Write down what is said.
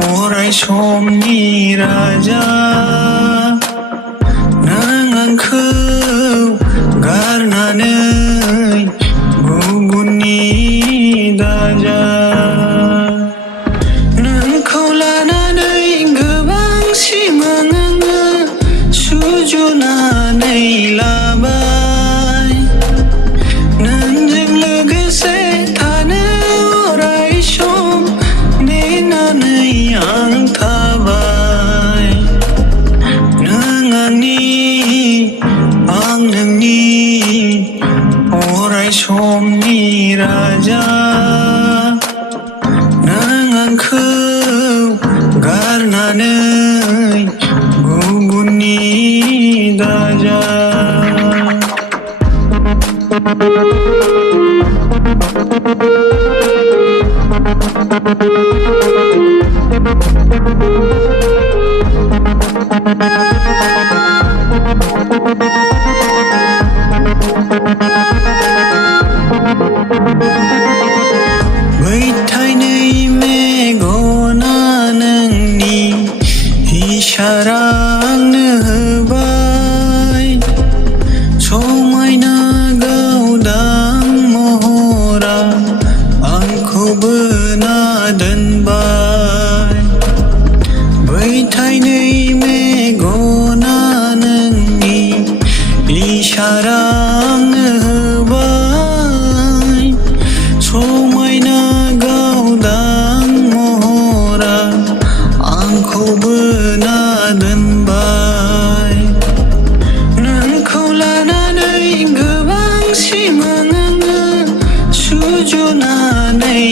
अराय समनि राजा नों आंखौ गारनानै गुबुननि दाजा नोंखौ लानानै गोबां सिमां आङो सुजुनानै लाबाय नोंजों लोगोसे थानो अराय सम नेनानै आं थाबाय नों आंनि आं नोंनि अराय समनि राजा नों आंखौ गारनानै गुबुननि दाजा बैथायनै मेगना नोंनि इसारा आंनो होबाय समायना गावदां महरा आंखौ बोना दोनबाय बैथायनै मेगना नोंनि इसारा आंनो होबाय समायना गावदां महरा आंखौ बोना दोनबाय नोंखौ लानानै गोबां सिमां आङो सुजुनानै